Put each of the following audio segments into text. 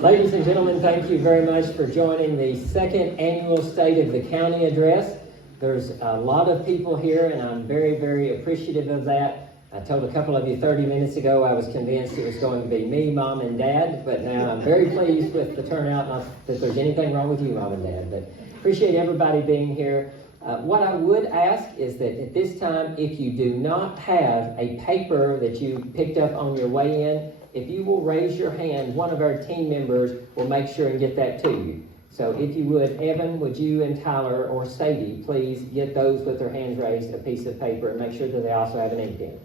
Ladies and gentlemen, thank you very much for joining the second annual State of the County Address. There's a lot of people here, and I'm very, very appreciative of that. I told a couple of you 30 minutes ago I was convinced it was going to be me, Mom, and Dad, but now I'm very pleased with the turnout. Not that there's anything wrong with you, Mom and Dad, but appreciate everybody being here. What I would ask is that at this time, if you do not have a paper that you picked up on your way in, if you will raise your hand, one of our team members will make sure and get that to you. So if you would, Evan, would you and Tyler or Sadie please get those with their hands raised, a piece of paper, and make sure that they also have an ink pen.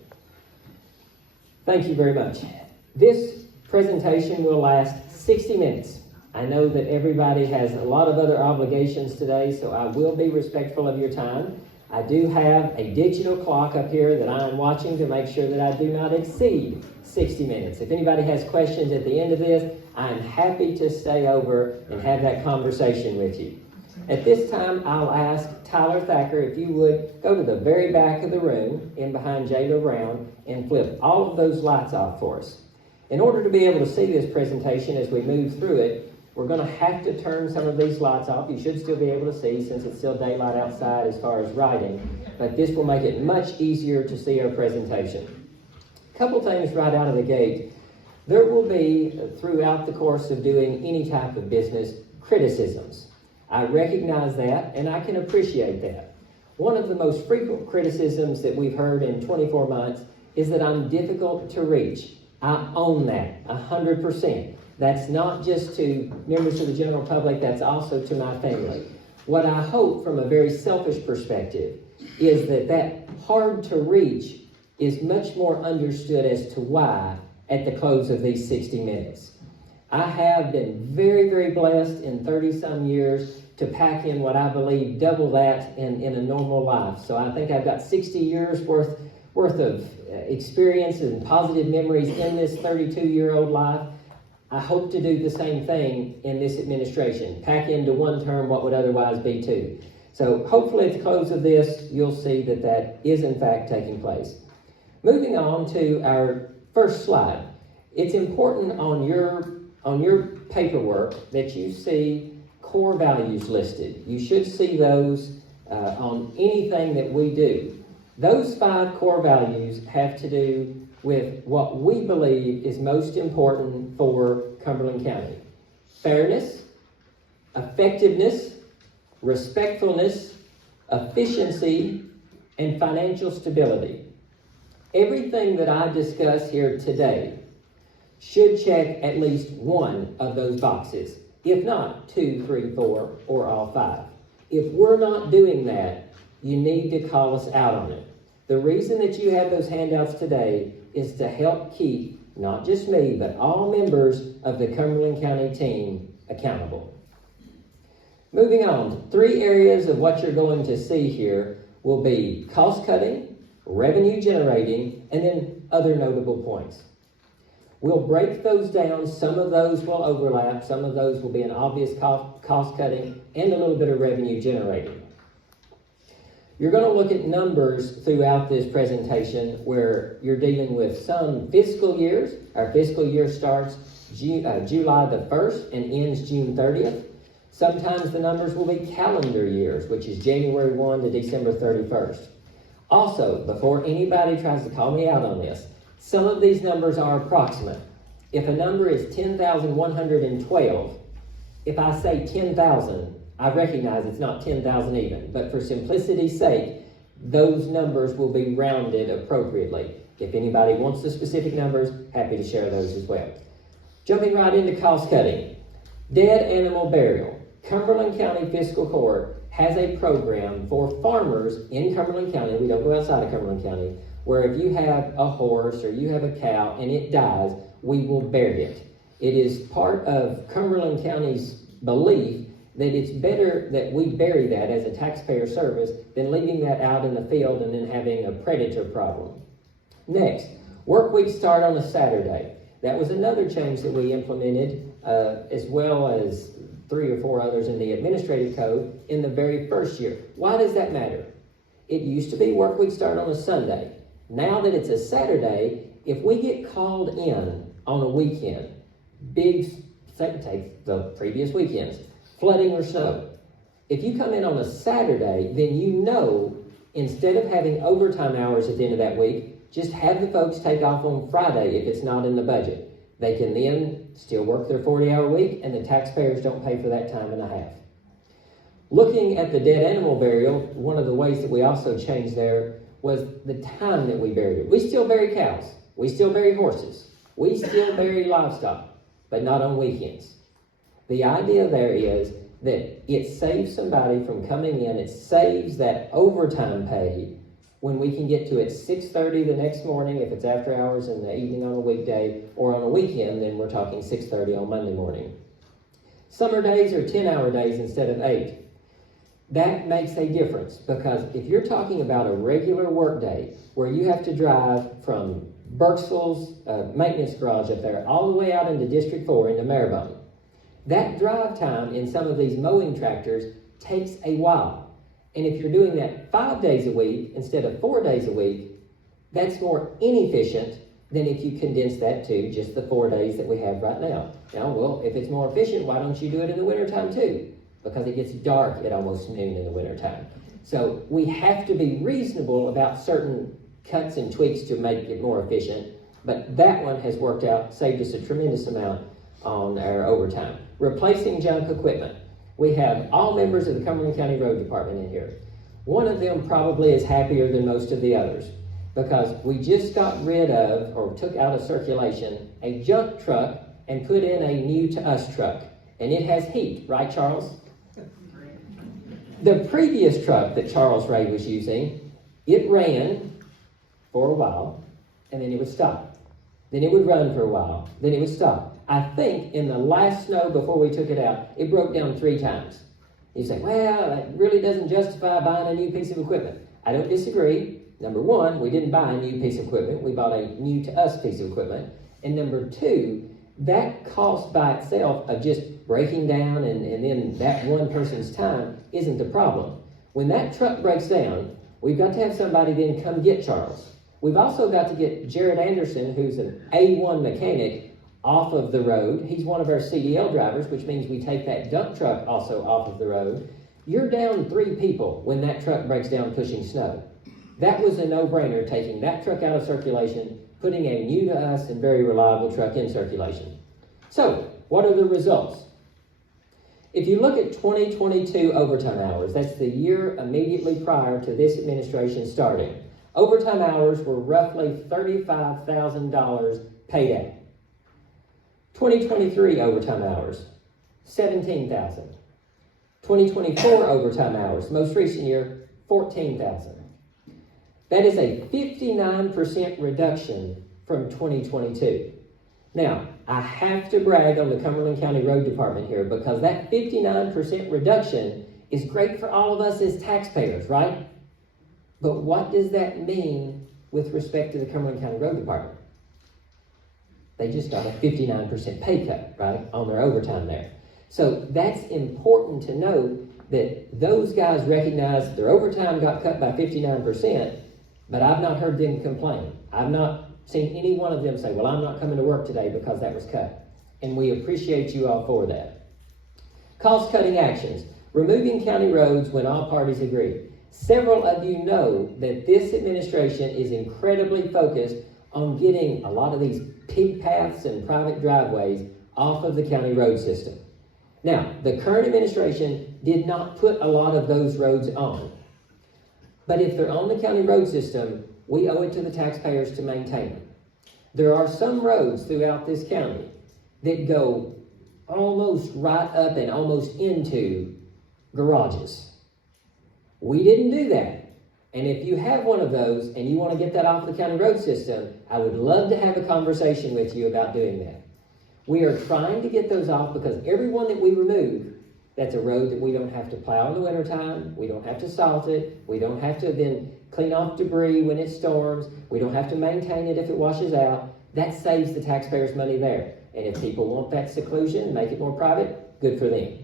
Thank you very much. This presentation will last 60 minutes. I know that everybody has a lot of other obligations today, so I will be respectful of your time. I do have a digital clock up here that I'm watching to make sure that I do not exceed 60 minutes. If anybody has questions at the end of this, I'm happy to stay over and have that conversation with you. At this time, I'll ask Tyler Thacker if you would go to the very back of the room in behind Jayla Brown and flip all of those lights off for us. In order to be able to see this presentation as we move through it, we're going to have to turn some of these lights off. You should still be able to see since it's still daylight outside as far as writing, but this will make it much easier to see our presentation. A couple things right out of the gate. There will be, throughout the course of doing any type of business, criticisms. I recognize that, and I can appreciate that. One of the most frequent criticisms that we've heard in 24 months is that I'm difficult to reach. I own that 100%. That's not just to members of the general public, that's also to my family. What I hope from a very selfish perspective is that hard to reach is much more understood as to why at the close of these 60 minutes. I have been very, very blessed in 30-some years to pack in what I believe double that in a normal life. So I think I've got 60 years worth of experience and positive memories in this 32-year-old life. I hope to do the same thing in this administration, pack into one term what would otherwise be two. So hopefully at the close of this, you'll see that is in fact taking place. Moving on to our first slide. It's important on your paperwork that you see core values listed. You should see those on anything that we do. Those 5 core values have to do with what we believe is most important for Cumberland County. Fairness, effectiveness, respectfulness, efficiency, and financial stability. Everything that I discuss here today should check at least one of those boxes, if not 2, 3, 4, or all 5. If we're not doing that, you need to call us out on it. The reason that you have those handouts today is to help keep not just me, but all members of the Cumberland County team accountable. Moving on, 3 areas of what you're going to see here will be cost cutting, revenue generating, and then other notable points. We'll break those down. Some of those will overlap. Some of those will be an obvious cost cutting and a little bit of revenue generating. You're going to look at numbers throughout this presentation where you're dealing with some fiscal years. Our fiscal year starts July the 1st and ends June 30th. Sometimes the numbers will be calendar years, which is January 1 to December 31st. Also, before anybody tries to call me out on this, some of these numbers are approximate. If a number is 10,112, if I say 10,000, I recognize it's not 10,000 even, but for simplicity's sake, those numbers will be rounded appropriately. If anybody wants the specific numbers, happy to share those as well. Jumping right into cost cutting. Dead animal burial. Cumberland County Fiscal Court has a program for farmers in Cumberland County, we don't go outside of Cumberland County, where if you have a horse or you have a cow and it dies, we will bury it. It is part of Cumberland County's belief that it's better that we bury that as a taxpayer service than leaving that out in the field and then having a predator problem. Next, work weeks start on a Saturday. That was another change that we implemented, as well as 3 or 4 others in the administrative code in the very first year. Why does that matter? It used to be work week start on a Sunday. Now that it's a Saturday, if we get called in on a weekend, big take the previous weekends, flooding or snow. If you come in on a Saturday, then you know, instead of having overtime hours at the end of that week, just have the folks take off on Friday if it's not in the budget. They can then still work their 40-hour week, and the taxpayers don't pay for that time and a half. Looking at the dead animal burial, one of the ways that we also changed there was the time that we buried it. We still bury cows. We still bury horses. We still bury livestock, but not on weekends. The idea there is that it saves somebody from coming in. It saves that overtime pay when we can get to it 6:30 the next morning, if it's after hours in the evening on a weekday, or on a weekend, then we're talking 6:30 on Monday morning. Summer days are 10-hour days instead of 8. That makes a difference, because if you're talking about a regular work day where you have to drive from Burksville's maintenance garage up there all the way out into District 4 into Maribon, that drive time in some of these mowing tractors takes a while. And if you're doing that 5 days a week instead of 4 days a week, that's more inefficient than if you condense that to just the 4 days that we have right now. Now, well, if it's more efficient, why don't you do it in the wintertime too? Because it gets dark at almost noon in the wintertime. So we have to be reasonable about certain cuts and tweaks to make it more efficient. But that one has worked out, saved us a tremendous amount on our overtime. Replacing junk equipment. We have all members of the Cumberland County Road Department in here. One of them probably is happier than most of the others, because we just got rid of, or took out of circulation, a junk truck and put in a new to us truck. And it has heat, right, Charles? The previous truck that Charles Ray was using, it ran for a while, and then it would stop. Then it would run for a while, then it would stop. I think in the last snow before we took it out, it broke down 3 times. You say, well, that really doesn't justify buying a new piece of equipment. I don't disagree. Number one, we didn't buy a new piece of equipment. We bought a new to us piece of equipment. And number two, that cost by itself of just breaking down and then that one person's time isn't the problem. When that truck breaks down, we've got to have somebody then come get Charles. We've also got to get Jared Anderson, who's an A1 mechanic, off of the road. He's one of our CDL drivers, which means we take that dump truck also off of the road. You're down 3 people when that truck breaks down pushing snow. That was a no-brainer, taking that truck out of circulation, putting a new to us and very reliable truck in circulation. So, what are the results? If you look at 2022 overtime hours, that's the year immediately prior to this administration starting, overtime hours were roughly $35,000 paid out. 2023 overtime hours, $17,000. 2024 overtime hours, most recent year, $14,000. That is a 59% reduction from 2022. Now, I have to brag on the Cumberland County Road Department here, because that 59% reduction is great for all of us as taxpayers, right? But what does that mean with respect to the Cumberland County Road Department? They just got a 59% pay cut, right, on their overtime there. So that's important to know, that those guys recognize their overtime got cut by 59%, but I've not heard them complain. I've not seen any one of them say, well, I'm not coming to work today because that was cut. And we appreciate you all for that. Cost-cutting actions. Removing county roads when all parties agree. Several of you know that this administration is incredibly focused on getting a lot of these pig paths and private driveways off of the county road system. Now, the current administration did not put a lot of those roads on. But if they're on the county road system, we owe it to the taxpayers to maintain them. There are some roads throughout this county that go almost right up and almost into garages. We didn't do that. And if you have one of those and you want to get that off the county road system, I would love to have a conversation with you about doing that. We are trying to get those off, because every one that we remove, that's a road that we don't have to plow in the wintertime, we don't have to salt it, we don't have to then clean off debris when it storms, we don't have to maintain it if it washes out. That saves the taxpayers money there. And if people want that seclusion, make it more private, good for them.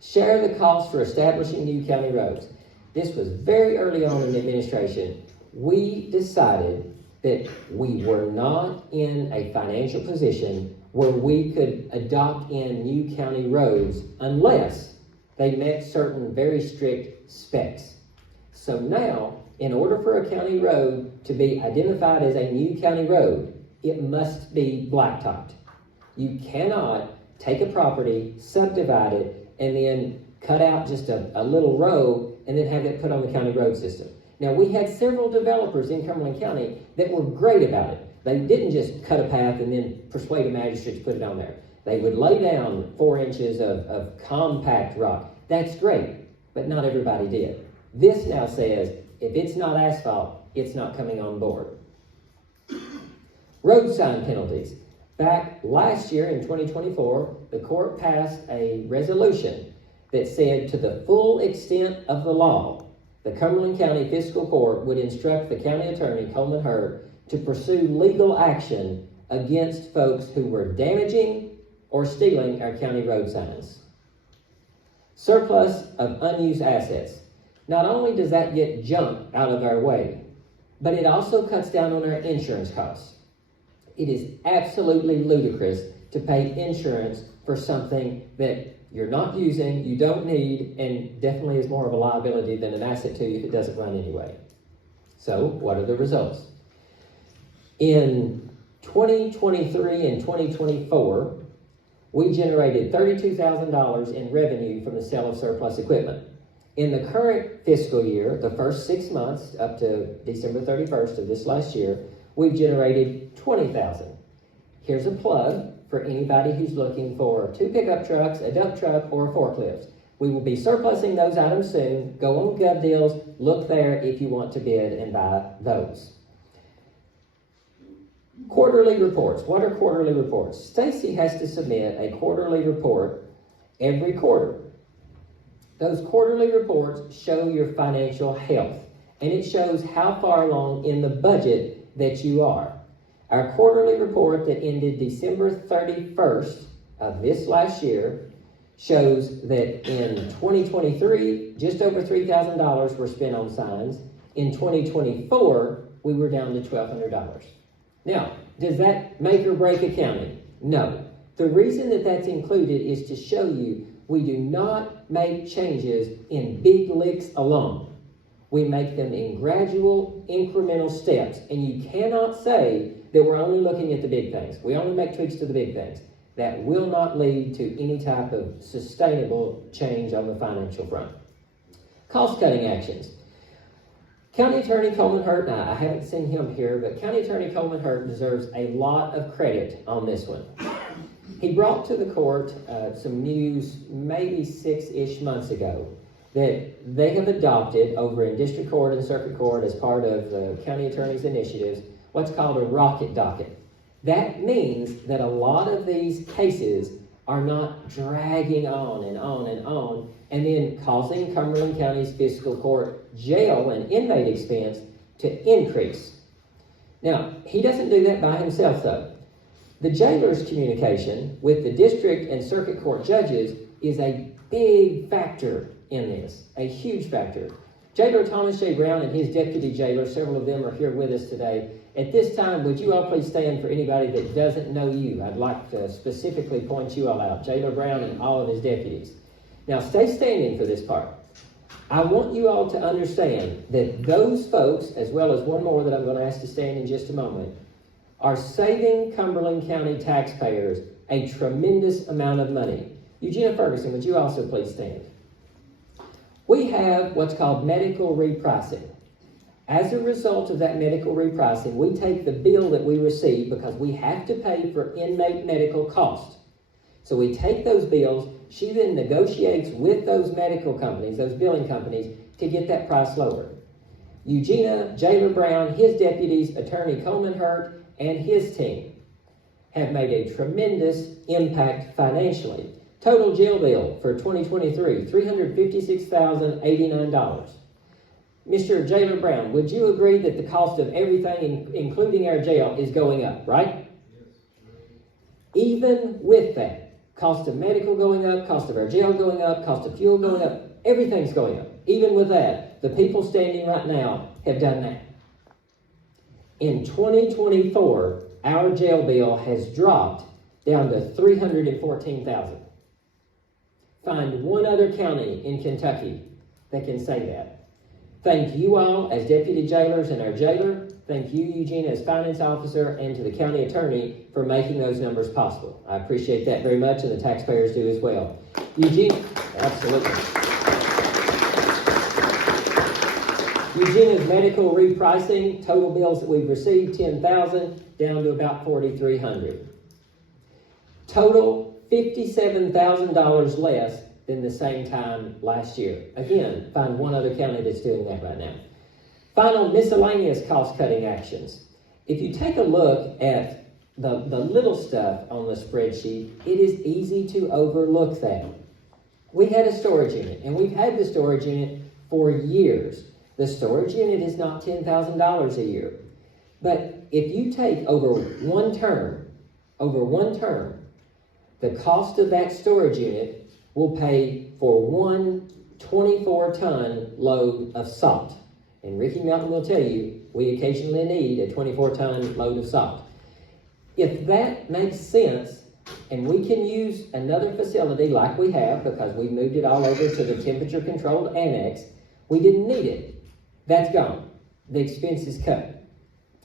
Share the cost for establishing new county roads. This was very early on in the administration. We decided that we were not in a financial position where we could adopt in new county roads unless they met certain very strict specs. So now, in order for a county road to be identified as a new county road, it must be blacktopped. You cannot take a property, subdivide it, and then cut out just a little row and then have it put on the county road system. Now, we had several developers in Cumberland County that were great about it. They didn't just cut a path and then persuade a magistrate to put it on there. They would lay down 4 inches of compact rock. That's great, but not everybody did. This now says, if it's not asphalt, it's not coming on board. Road sign penalties. Back last year in 2024, the court passed a resolution that said, to the full extent of the law, the Cumberland County Fiscal Court would instruct the county attorney, Coleman Hurt, to pursue legal action against folks who were damaging or stealing our county road signs. Surplus of unused assets. Not only does that get junk out of our way, but it also cuts down on our insurance costs. It is absolutely ludicrous to pay insurance for something that you're not using, you don't need, and definitely is more of a liability than an asset to you if it doesn't run anyway. So, what are the results? In 2023 and 2024, we generated $32,000 in revenue from the sale of surplus equipment. In the current fiscal year, the first 6 months up to December 31st of this last year, we've generated $20,000. Here's a plug for anybody who's looking for 2 pickup trucks, a dump truck, or a forklift. We will be surplusing those items soon. Go on Gov Deals, look there if you want to bid and buy those. Quarterly reports. What are quarterly reports? Stacy has to submit a quarterly report every quarter. Those quarterly reports show your financial health, and it shows how far along in the budget that you are. Our quarterly report that ended December 31st of this last year shows that in 2023, just over $3,000 were spent on signs. In 2024, we were down to $1,200. Now, does that make or break accounting? No. The reason that that's included is to show you we do not make changes in big licks alone. We make them in gradual, incremental steps. And you cannot say that we're only looking at the big things. We only make tweaks to the big things. That will not lead to any type of sustainable change on the financial front. Cost-cutting actions. County Attorney Coleman Hurt, now I haven't seen him here, but County Attorney Coleman Hurt deserves a lot of credit on this one. He brought to the court some news maybe 6-ish months ago that they have adopted over in district court and circuit court as part of the county attorney's initiatives, what's called a rocket docket. That means that a lot of these cases are not dragging on and on and on, and then causing Cumberland County's fiscal court jail and inmate expense to increase. Now, he doesn't do that by himself, though. The jailer's communication with the district and circuit court judges is a big factor in this, a huge factor. Jailer Thomas J. Brown and his deputy jailer, several of them are here with us today. At this time, would you all please stand for anybody that doesn't know you? I'd like to specifically point you all out, Jailer Brown and all of his deputies. Now, stay standing for this part. I want you all to understand that those folks, as well as one more that I'm going to ask to stand in just a moment, are saving Cumberland County taxpayers a tremendous amount of money. Eugenia Ferguson, would you also please stand? We have what's called medical repricing. As a result of that medical repricing, we take the bill that we receive because we have to pay for inmate medical costs. So we take those bills, she then negotiates with those medical companies, those billing companies, to get that price lowered. Eugenia, Jailer Brown, his deputies, Attorney Coleman Hurt, and his team have made a tremendous impact financially. Total jail bill for 2023, $356,089. Mr. Jailer Brown, would you agree that the cost of everything, including our jail, is going up, right? Yes. Even with that, cost of medical going up, cost of our jail going up, cost of fuel going up, everything's going up. Even with that, the people standing right now have done that. In 2024, our jail bill has dropped down to $314,000. Find one other county in Kentucky that can say that. Thank you all as deputy jailers and our jailer. Thank you, Eugene, as finance officer, and to the county attorney for making those numbers possible. I appreciate that very much, and the taxpayers do as well. Eugene, absolutely. Eugenia's medical repricing, total bills that we've received, 10,000, down to about 4,300. Total, $57,000 less than the same time last year. Again, find one other county that's doing that right now. Final miscellaneous cost-cutting actions. If you take a look at the little stuff on the spreadsheet, it is easy to overlook that. We had a storage unit, and we've had the storage unit for years. The storage unit is not $10,000 a year. But if you take over one term, the cost of that storage unit will pay for one 24-ton load of salt. And Ricky Melton will tell you, we occasionally need a 24-ton load of salt. If that makes sense, and we can use another facility like we have, because we moved it all over to the temperature-controlled annex, we didn't need it. That's gone. The expense is cut.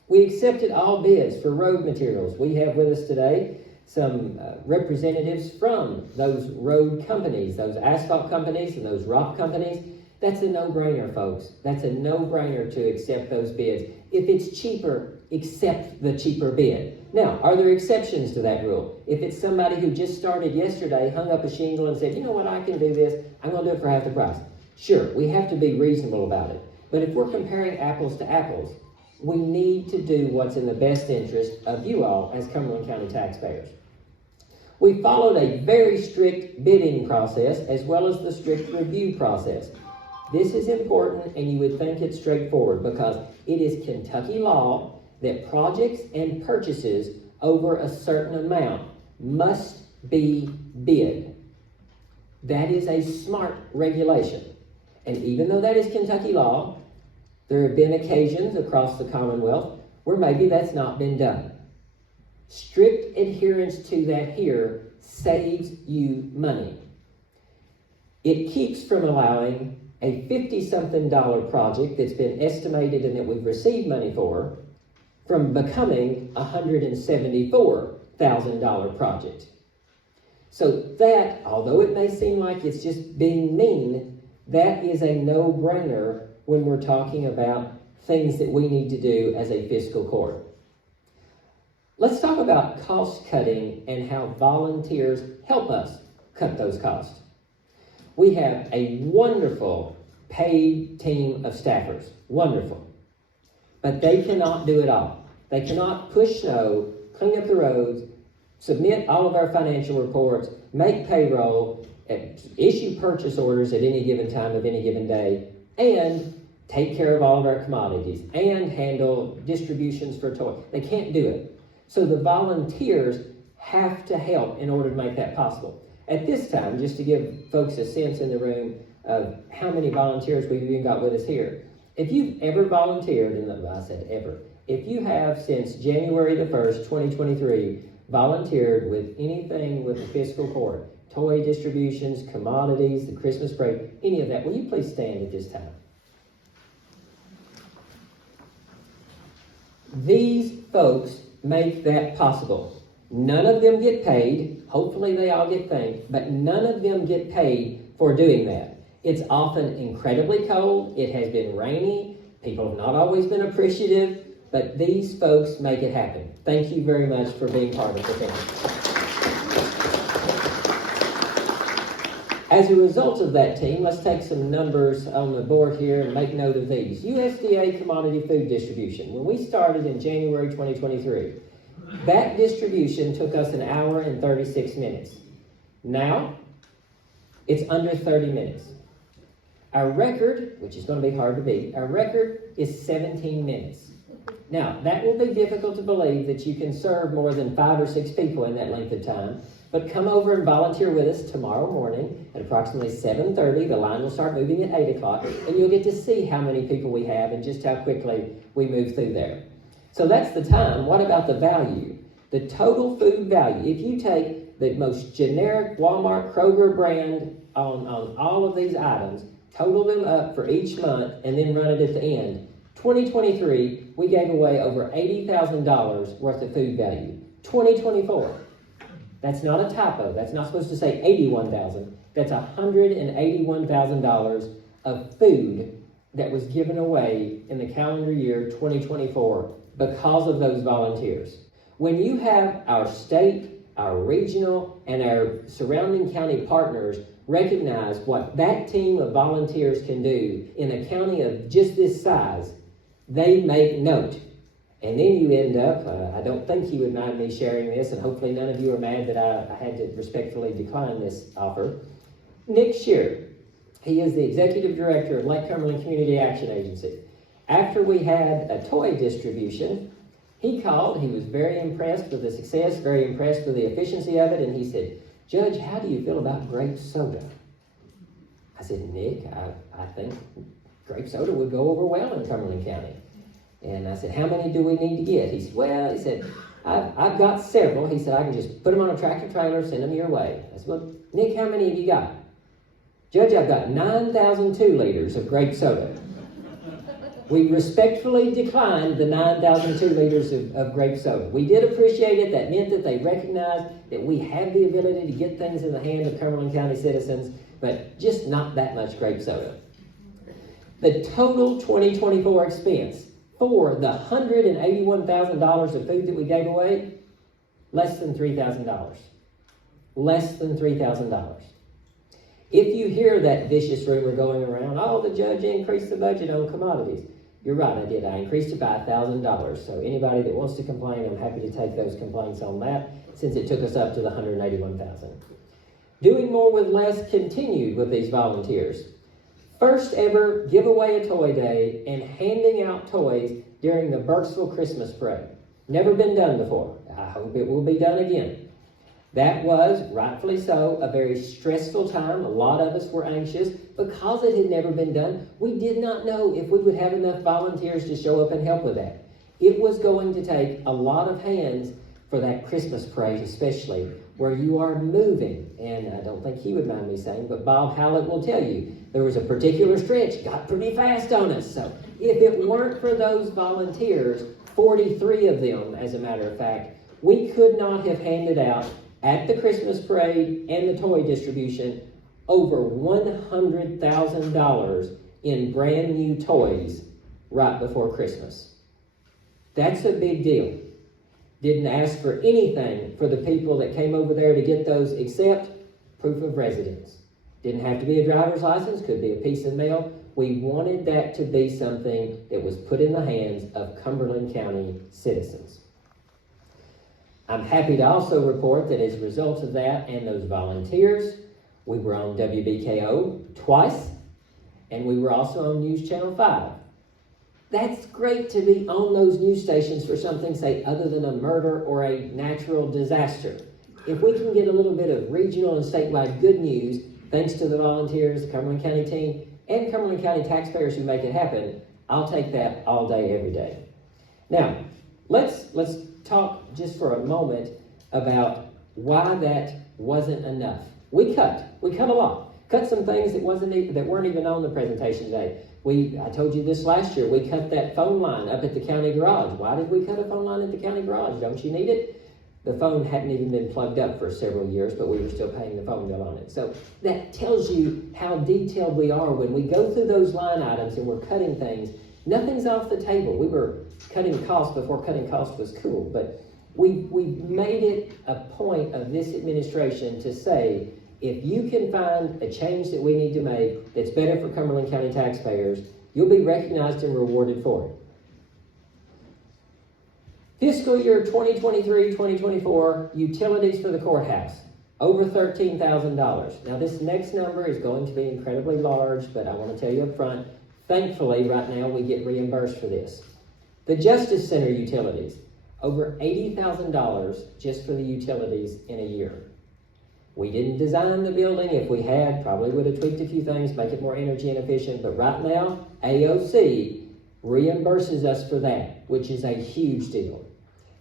We accepted all bids for road materials. We have with us today some representatives from those road companies, those asphalt companies and those rock companies. That's a no-brainer, folks. That's a no-brainer to accept those bids. If it's cheaper, accept the cheaper bid. Now, are there exceptions to that rule? If it's somebody who just started yesterday, hung up a shingle and said, you know what, I can do this, I'm going to do it for half the price. Sure, we have to be reasonable about it. But if we're comparing apples to apples, we need to do what's in the best interest of you all as Cumberland County taxpayers. We followed a very strict bidding process as well as the strict review process. This is important, and you would think it's straightforward because it is Kentucky law that projects and purchases over a certain amount must be bid. That is a smart regulation. And even though that is Kentucky law, there have been occasions across the Commonwealth where maybe that's not been done. Strict adherence to that here saves you money. It keeps from allowing a $50-something project that's been estimated and that we've received money for from becoming a $174,000 project. So that, although it may seem like it's just being mean, that is a no-brainer when we're talking about things that we need to do as a fiscal court. Let's talk about cost cutting and how volunteers help us cut those costs. We have a wonderful paid team of staffers, wonderful, but they cannot do it all. They cannot push snow, clean up the roads, submit all of our financial reports, make payroll, issue purchase orders at any given time of any given day, and take care of all of our commodities, and handle distributions for toys. They can't do it. So the volunteers have to help in order to make that possible. At this time, just to give folks a sense in the room of how many volunteers we've even got with us here, if you've ever volunteered, I said ever, if you have since January the 1st, 2023, volunteered with anything with the fiscal court, toy distributions, commodities, the Christmas break, any of that, will you please stand at this time? These folks make that possible. None of them get paid. Hopefully they all get thanked, but none of them get paid for doing that. It's often incredibly cold. It has been rainy. People have not always been appreciative, but these folks make it happen. Thank you very much for being part of the family. As a result of that team, let's take some numbers on the board here and make note of these. USDA commodity food distribution. When we started in January 2023, that distribution took us 1 hour and 36 minutes. Now, it's under 30 minutes. Our record, which is going to be hard to beat, our record is 17 minutes. Now, that will be difficult to believe that you can serve more than 5 or 6 people in that length of time, but come over and volunteer with us tomorrow morning at approximately 7:30. The line will start moving at 8 o'clock, and you'll get to see how many people we have and just how quickly we move through there. So that's the time. What about the value? The total food value, if you take the most generic Walmart, Kroger brand on all of these items, total them up for each month, and then run it at the end, 2023, we gave away over $80,000 worth of food value. 2024, that's not a typo. That's not supposed to say 81,000. That's $181,000 of food that was given away in the calendar year 2024 because of those volunteers. When you have our state, our regional, and our surrounding county partners recognize what that team of volunteers can do in a county of just this size, they make note. And then you end up, I don't think you would mind me sharing this, and hopefully none of you are mad that I had to respectfully decline this offer. Nick Shear, he is the Executive Director of Lake Cumberland Community Action Agency. After we had a toy distribution, he called. He was very impressed with the success, very impressed with the efficiency of it, and he said, "Judge, how do you feel about grape soda?" I said, "Nick, I think grape soda would go over well in Cumberland County." And I said, "How many do we need to get?" He said, "Well," he said, I've got several." He said, "I can just put them on a tractor trailer, send them your way." I said, "Well, Nick, how many have you got?" "Judge, I've got 9,002 liters of grape soda." We respectfully declined the 9,002 liters of grape soda. We did appreciate it. That meant that they recognized that we have the ability to get things in the hands of Cumberland County citizens, but just not that much grape soda. The total 2024 expense for the $181,000 of food that we gave away, less than $3,000. Less than $3,000. If you hear that vicious rumor going around, "Oh, the judge increased the budget on commodities," you're right, I did. I increased it by $1,000. So anybody that wants to complain, I'm happy to take those complaints on that, since it took us up to the $181,000. Doing more with less continued with these volunteers. First ever giveaway a toy day and handing out toys during the Burkesville Christmas parade. Never been done before. I hope it will be done again. That was, rightfully so, a very stressful time. A lot of us were anxious because it had never been done. We did not know if we would have enough volunteers to show up and help with that. It was going to take a lot of hands for that Christmas parade, especially where you are moving. And I don't think he would mind me saying, but Bob Hallett will tell you, there was a particular stretch, got pretty fast on us. So if it weren't for those volunteers, 43 of them, as a matter of fact, we could not have handed out at the Christmas parade and the toy distribution over $100,000 in brand new toys right before Christmas. That's a big deal. Didn't ask for anything for the people that came over there to get those except proof of residence. Didn't have to be a driver's license, could be a piece of mail. We wanted that to be something that was put in the hands of Cumberland County citizens. I'm happy to also report that as a result of that and those volunteers, we were on WBKO twice, and we were also on News Channel 5. That's great to be on those news stations for something, say, other than a murder or a natural disaster. If we can get a little bit of regional and statewide good news, thanks to the volunteers, the Cumberland County team, and Cumberland County taxpayers who make it happen, I'll take that all day, every day. Now, let's talk just for a moment about why that wasn't enough. We cut a lot. Cut some things that weren't even on the presentation today. I told you this last year, we cut that phone line up at the county garage. Why did we cut a phone line at the county garage? Don't you need it? The phone hadn't even been plugged up for several years, but we were still paying the phone bill on it. So that tells you how detailed we are when we go through those line items and we're cutting things. Nothing's off the table. We were cutting costs before cutting costs was cool, but we made it a point of this administration to say, if you can find a change that we need to make that's better for Cumberland County taxpayers, you'll be recognized and rewarded for it. Fiscal year 2023-2024, utilities for the courthouse, over $13,000. Now this next number is going to be incredibly large, but I want to tell you up front, thankfully right now we get reimbursed for this. The Justice Center utilities, over $80,000 just for the utilities in a year. We didn't design the building. If we had, probably would have tweaked a few things, make it more energy efficient. But right now, AOC reimburses us for that, which is a huge deal.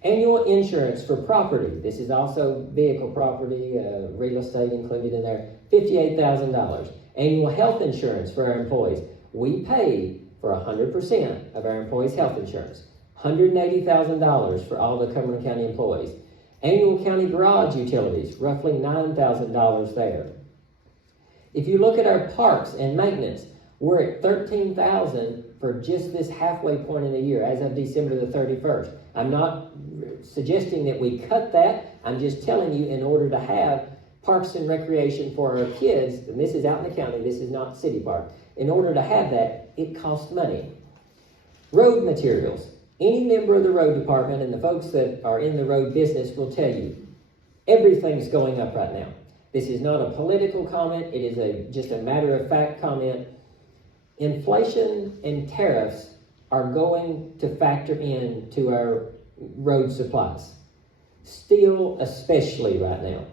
Annual insurance for property. This is also vehicle property, real estate included in there, $58,000. Annual health insurance for our employees. We pay for 100% of our employees' health insurance. $180,000 for all the Cumberland County employees. Annual county garage utilities, roughly $9,000 there. If you look at our parks and maintenance, we're at $13,000 for just this halfway point in the year, as of December the 31st. I'm not suggesting that we cut that. I'm just telling you, in order to have parks and recreation for our kids, and this is out in the county, this is not city park. In order to have that, it costs money. Road materials. Any member of the road department and the folks that are in the road business will tell you, everything's going up right now. This is not a political comment. It is just a matter of fact comment. Inflation and tariffs are going to factor in to our road supplies. Steel especially right now.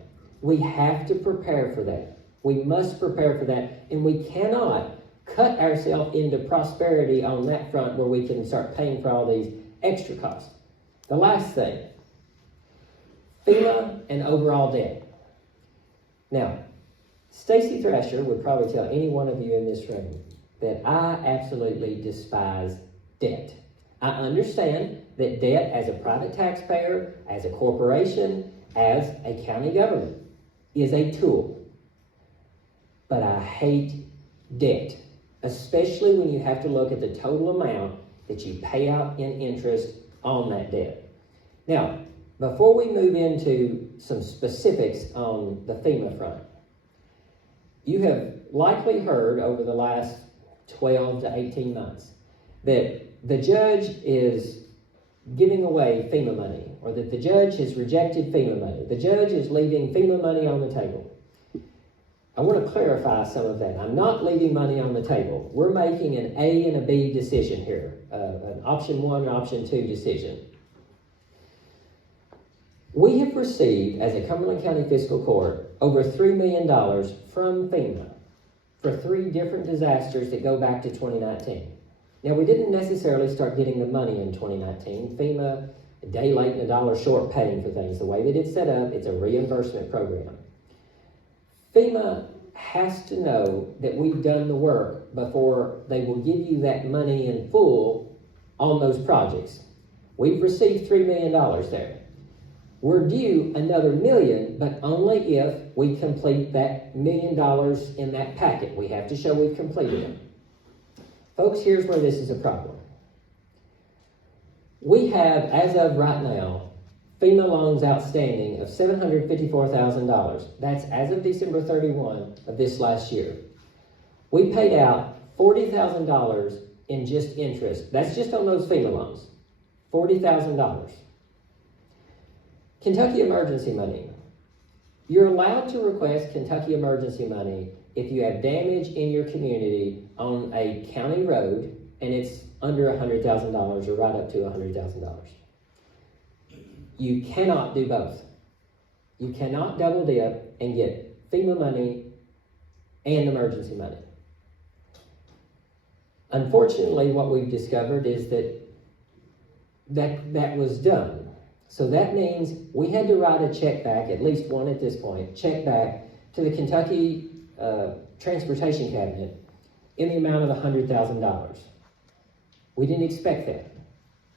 We have to prepare for that. We must prepare for that, and we cannot cut ourselves into prosperity on that front where we can start paying for all these extra costs. The last thing, FEMA and overall debt. Now, Stacy Thrasher would probably tell any one of you in this room that I absolutely despise debt. I understand that debt as a private taxpayer, as a corporation, as a county government is a tool. But I hate debt, especially when you have to look at the total amount that you pay out in interest on that debt. Now, before we move into some specifics on the FEMA front, you have likely heard over the last 12 to 18 months that the judge is giving away FEMA money, or that the judge has rejected FEMA money. The judge is leaving FEMA money on the table. I want to clarify some of that. I'm not leaving money on the table. We're making an A and a B decision here, an option 1 and option 2 decision. We have received, as a Cumberland County Fiscal Court, over $3 million from FEMA for 3 different disasters that go back to 2019. Now, we didn't necessarily start getting the money in 2019. FEMA, a day late and a dollar short paying for things. The way that it's set up, it's a reimbursement program. FEMA has to know that we've done the work before they will give you that money in full on those projects. We've received $3 million there. We're due another $1 million, but only if we complete that $1 million in that packet. We have to show we've completed it. Folks, here's where this is a problem. We have, as of right now, FEMA loans outstanding of $754,000. That's as of December 31 of this last year. We paid out $40,000 in just interest. That's just on those FEMA loans. $40,000. Kentucky emergency money. You're allowed to request Kentucky emergency money if you have damage in your community on a county road and it's under $100,000 or right up to $100,000. You cannot do both. You cannot double dip and get FEMA money and emergency money. Unfortunately, what we've discovered is that was done. So that means we had to write a check back, at least one at this point, check back to the Kentucky Transportation Cabinet in the amount of $100,000. We didn't expect that.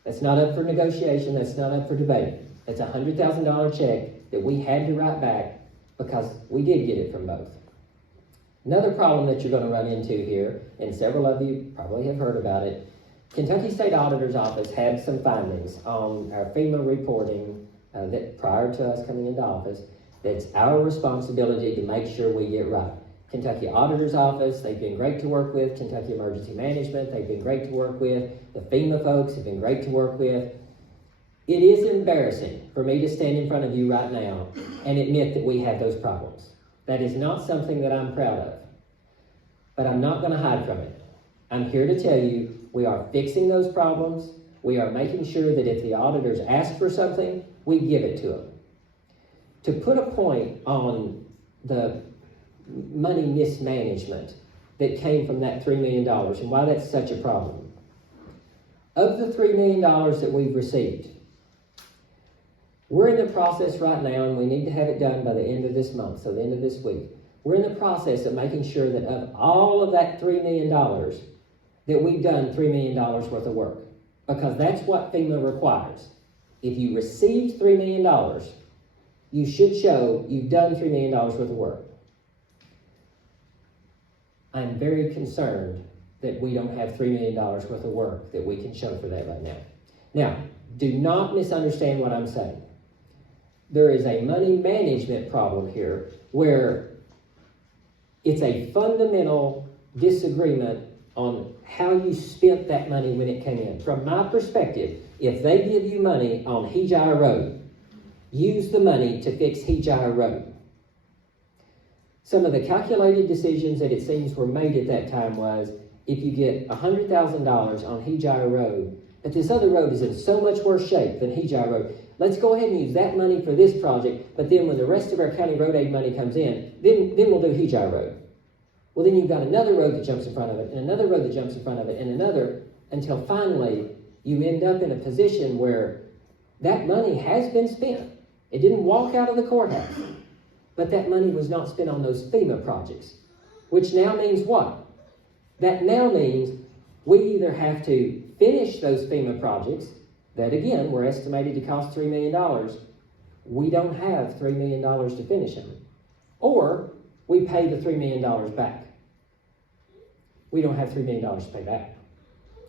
That's not up for negotiation. That's not up for debate. That's a $100,000 check that we had to write back because we did get it from both. Another problem that you're going to run into here, and several of you probably have heard about it, Kentucky State Auditor's Office had some findings on our FEMA reporting that prior to us coming into office. That's our responsibility to make sure we get right. Kentucky Auditor's Office, they've been great to work with. Kentucky Emergency Management, they've been great to work with. The FEMA folks have been great to work with. It is embarrassing for me to stand in front of you right now and admit that we have those problems. That is not something that I'm proud of. But I'm not going to hide from it. I'm here to tell you we are fixing those problems. We are making sure that if the auditors ask for something, we give it to them. To put a point on the money mismanagement that came from that $3 million and why that's such a problem. Of the $3 million that we've received, We're in the process right now, and we need to have it done by the end of this month, so the end of this week. We're in the process of making sure that of all of that $3 million, that we've done $3 million worth of work. Because that's what FEMA requires. If you received $3 million, you should show you've done $3 million worth of work. I'm very concerned that we don't have $3 million worth of work that we can show for that right now. Now, do not misunderstand what I'm saying. There is a money management problem here where it's a fundamental disagreement on how you spent that money when it came in. From my perspective, if they give you money on Hejai Road, use the money to fix Hejai Road. Some of the calculated decisions that it seems were made at that time was, if you get $100,000 on Hejai Road, but this other road is in so much worse shape than Hejai Road, let's go ahead and use that money for this project, but then when the rest of our county road aid money comes in, then we'll do Hejai Road. Well, then you've got another road that jumps in front of it, and another road that jumps in front of it, and another, until finally you end up in a position where that money has been spent. It didn't walk out of the courthouse, but that money was not spent on those FEMA projects, which now means what? That now means we either have to finish those FEMA projects that, again, were estimated to cost $3 million. We don't have $3 million to finish them. Or we pay the $3 million back. We don't have $3 million to pay back.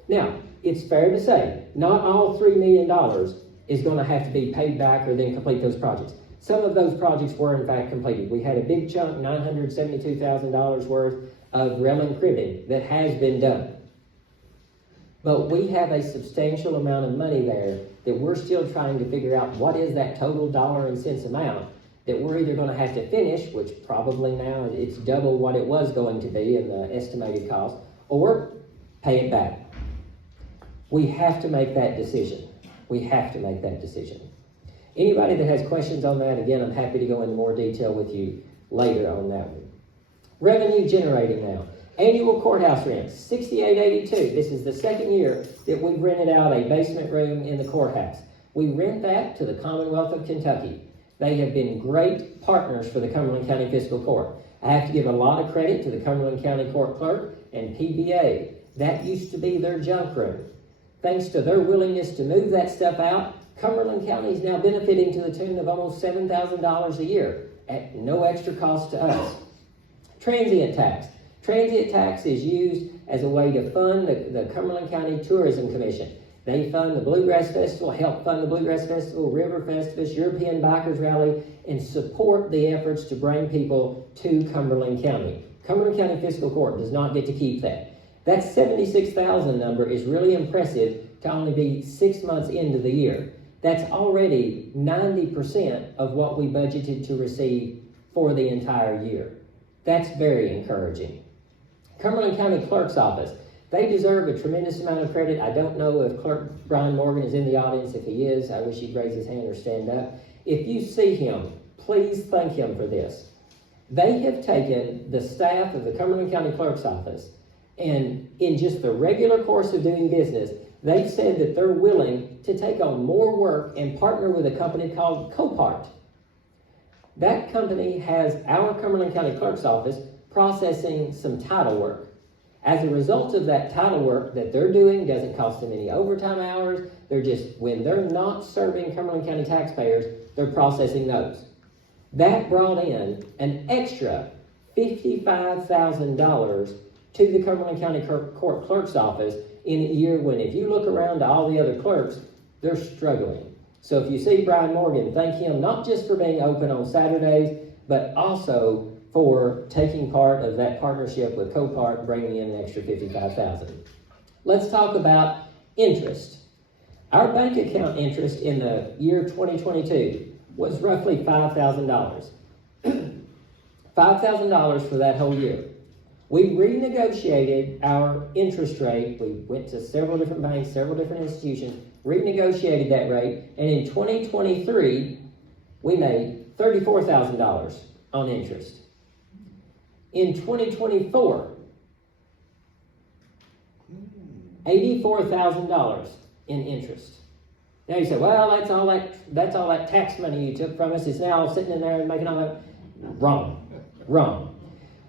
Now, it's fair to say, not all $3 million is going to have to be paid back or then complete those projects. Some of those projects were, in fact, completed. We had a big chunk, $972,000 worth of railing cribbing that has been done. But we have a substantial amount of money there that we're still trying to figure out what is that total dollar and cents amount that we're either going to have to finish, which probably now it's double what it was going to be in the estimated cost, or pay it back. We have to make that decision. We have to make that decision. Anybody that has questions on that, again, I'm happy to go into more detail with you later on that one. Revenue generating now. Annual courthouse rent, $68.82. This is the second year that we've rented out a basement room in the courthouse. We rent that to the Commonwealth of Kentucky. They have been great partners for the Cumberland County Fiscal Court. I have to give a lot of credit to the Cumberland County Court Clerk and PBA. That used to be their junk room. Thanks to their willingness to move that stuff out, Cumberland County is now benefiting to the tune of almost $7,000 a year at no extra cost to us. Transient tax. Transient tax is used as a way to fund the Cumberland County Tourism Commission. They fund the Bluegrass Festival, help fund the Bluegrass Festival, River Festivus, European Bikers Rally, and support the efforts to bring people to Cumberland County. Cumberland County Fiscal Court does not get to keep that. That 76,000 number is really impressive to only be 6 months into the year. That's already 90% of what we budgeted to receive for the entire year. That's very encouraging. Cumberland County Clerk's Office. They deserve a tremendous amount of credit. I don't know if Clerk Brian Morgan is in the audience. If he is, I wish he'd raise his hand or stand up. If you see him, please thank him for this. They have taken the staff of the Cumberland County Clerk's Office, and in just the regular course of doing business, they've said that they're willing to take on more work and partner with a company called Copart. That company has our Cumberland County Clerk's Office processing some title work. As a result of that title work that they're doing, doesn't cost them any overtime hours. They're just, when they're not serving Cumberland County taxpayers, they're processing those. That brought in an extra $55,000 to the Cumberland County Court Clerk's Office in a year when, if you look around to all the other clerks, they're struggling. So if you see Brian Morgan, thank him not just for being open on Saturdays, but also for taking part of that partnership with Copart, bringing in an extra $55,000. Let's talk about interest. Our bank account interest in the year 2022 was roughly $5,000. $5,000 for that whole year. We renegotiated our interest rate. We went to several different banks, several different institutions, renegotiated that rate, and in 2023, we made $34,000 on interest. In 2024, $84,000 in interest. Now you say, well, that's all that tax money you took from us. It's now sitting in there and making all that. Wrong.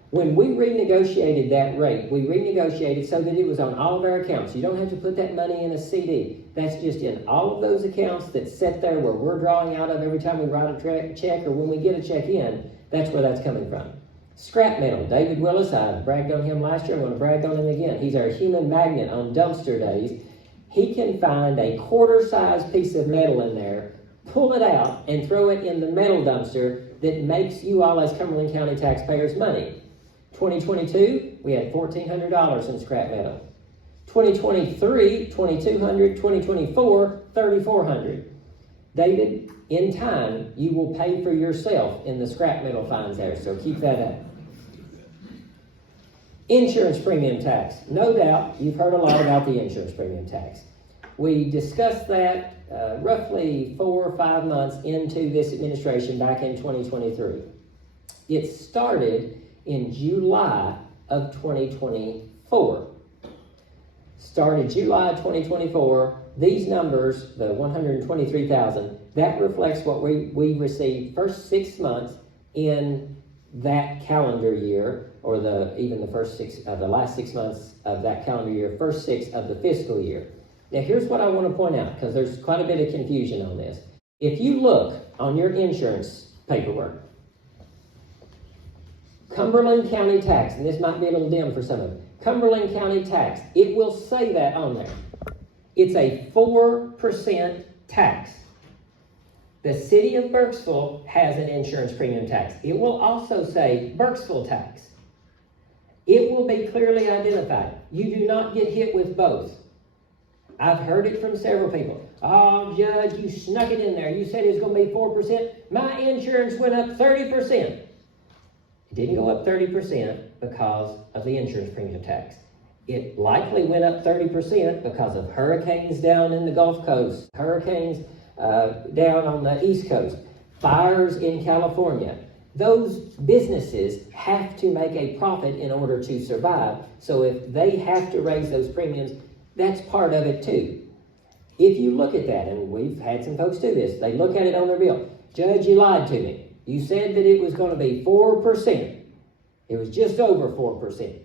When we renegotiated that rate, we renegotiated so that it was on all of our accounts. You don't have to put that money in a CD. That's just in all of those accounts that sit there where we're drawing out of every time we write a check or when we get a check in. That's where that's coming from. Scrap metal. David Willis, I bragged on him last year. I'm going to brag on him again. He's our human magnet on dumpster days. He can find a quarter-sized piece of metal in there, pull it out, and throw it in the metal dumpster that makes you all as Cumberland County taxpayers money. 2022, we had $1,400 in scrap metal. 2023, $2,200. 2024, $3,400. David, in time, you will pay for yourself in the scrap metal fines there, so keep that up. Insurance premium tax. No doubt you've heard a lot about the insurance premium tax. We discussed that roughly 4 or 5 months into this administration back in 2023. It started in July of 2024. Started July 2024. These numbers, the 123,000, that reflects what we received first 6 months in that calendar year, or the last 6 months of that calendar year, first 6 of the fiscal year. Now here's what I want to point out, because there's quite a bit of confusion on this. If you look on your insurance paperwork, Cumberland County tax, and this might be a little dim for some of you, Cumberland County tax, it will say that on there. It's a 4% tax. The city of Burkesville has an insurance premium tax. It will also say Burkesville tax. It will be clearly identified. You do not get hit with both. I've heard it from several people. Oh, Judge, you snuck it in there. You said it was going to be 4%. My insurance went up 30%. It didn't go up 30% because of the insurance premium tax. It likely went up 30% because of hurricanes down in the Gulf Coast, hurricanes down on the East Coast, fires in California. Those businesses have to make a profit in order to survive. So if they have to raise those premiums, that's part of it too. If you look at that, and we've had some folks do this, they look at it on their bill. Judge, you lied to me. You said that it was going to be 4%. It was just over 4%.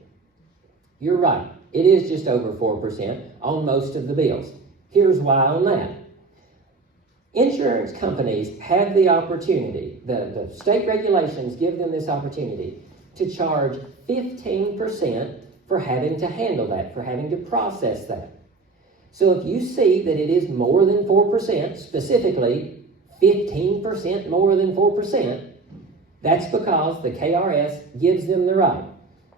You're right. It is just over 4% on most of the bills. Here's why on that. Insurance companies have the opportunity, the state regulations give them this opportunity to charge 15% for having to handle that, for having to process that. So if you see that it is more than 4%, specifically 15% more than 4%, that's because the KRS gives them the right.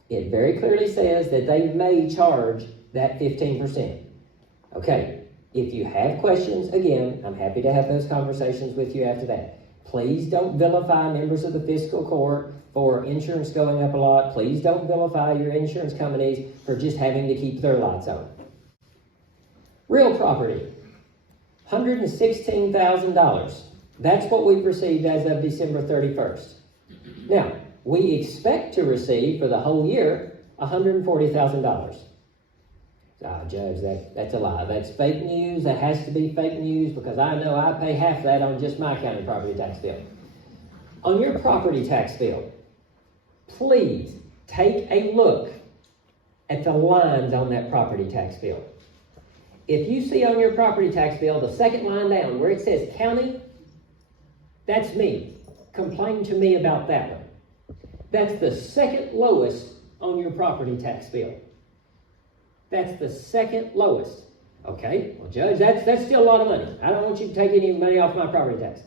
It very clearly says that they may charge that 15%. Okay. If you have questions, again, I'm happy to have those conversations with you after that. Please don't vilify members of the fiscal court for insurance going up a lot. Please don't vilify your insurance companies for just having to keep their lights on. Real property, $116,000. That's what we've received as of December 31st. Now, we expect to receive for the whole year $140,000. Judge, that's a lie. That's fake news. That has to be fake news because I know I pay half that on just my county property tax bill. On your property tax bill, please take a look at the lines on that property tax bill. If you see on your property tax bill, the second line down where it says county, that's me. Complain to me about that one. That's the second lowest on your property tax bill. That's the second lowest. Okay, well, Judge, that's still a lot of money. I don't want you to take any money off my property tax.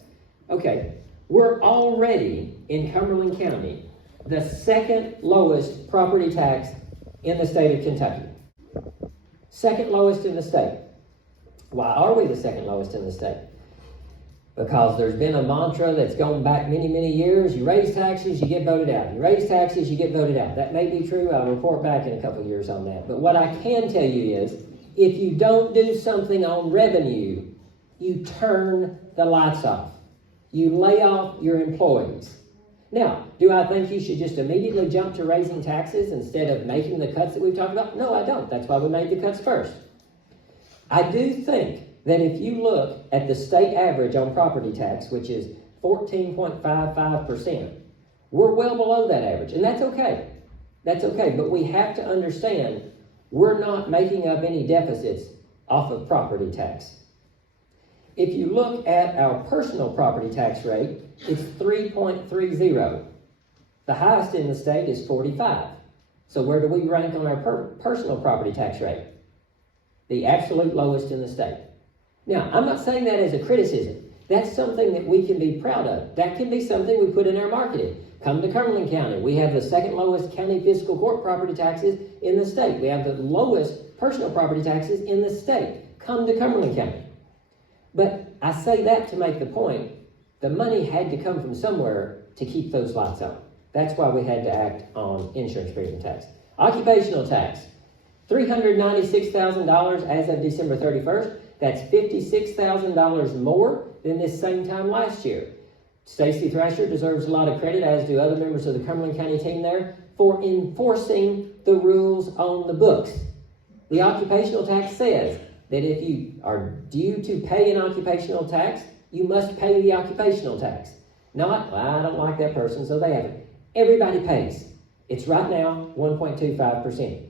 Okay, we're already in Cumberland County the second lowest property tax in the state of Kentucky. Second lowest in the state. Why are we the second lowest in the state? Because there's been a mantra that's gone back many, many years. You raise taxes, you get voted out. You raise taxes, you get voted out. That may be true. I'll report back in a couple of years on that. But what I can tell you is, if you don't do something on revenue, you turn the lights off. You lay off your employees. Now, do I think you should just immediately jump to raising taxes instead of making the cuts that we've talked about? No, I don't. That's why we made the cuts first. I do think that if you look at the state average on property tax, which is 14.55%, we're well below that average, and that's okay. That's okay, but we have to understand we're not making up any deficits off of property tax. If you look at our personal property tax rate, it's 3.30. The highest in the state is 45. So where do we rank on our personal property tax rate? The absolute lowest in the state. Now, I'm not saying that as a criticism. That's something that we can be proud of. That can be something we put in our marketing. Come to Cumberland County. We have the second lowest county fiscal court property taxes in the state. We have the lowest personal property taxes in the state. Come to Cumberland County. But I say that to make the point, the money had to come from somewhere to keep those lights on. That's why we had to act on insurance premium tax. Occupational tax, $396,000 as of December 31st. That's $56,000 more than this same time last year. Stacy Thrasher deserves a lot of credit, as do other members of the Cumberland County team there, for enforcing the rules on the books. The occupational tax says that if you are due to pay an occupational tax, you must pay the occupational tax. Not, well, I don't like that person, so they haven't. Everybody pays. It's right now 1.25%.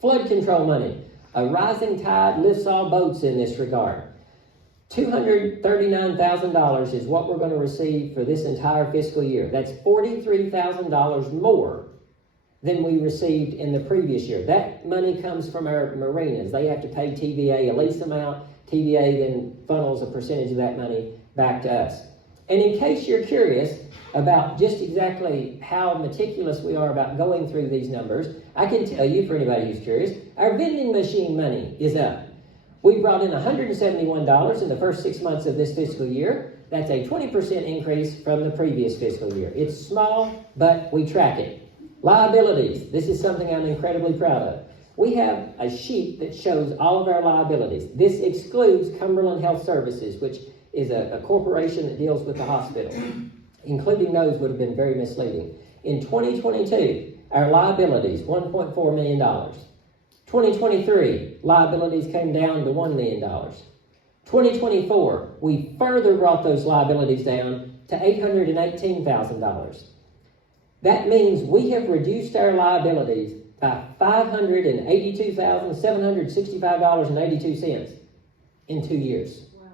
Flood control money. A rising tide lifts all boats in this regard. $239,000 is what we're going to receive for this entire fiscal year. That's $43,000 more than we received in the previous year. That money comes from our marinas. They have to pay TVA a lease amount. TVA then funnels a percentage of that money back to us. And in case you're curious about just exactly how meticulous we are about going through these numbers, I can tell you, for anybody who's curious, our vending machine money is up. We brought in $171 in the first 6 months of this fiscal year. That's a 20% increase from the previous fiscal year. It's small, but we track it. Liabilities. This is something I'm incredibly proud of. We have a sheet that shows all of our liabilities. This excludes Cumberland Health Services, which is a corporation that deals with the hospital. Including those would have been very misleading. In 2022, our liabilities, $1.4 million. 2023, liabilities came down to $1 million. 2024, we further brought those liabilities down to $818,000. That means we have reduced our liabilities by $582,765.82 in 2 years. Wow.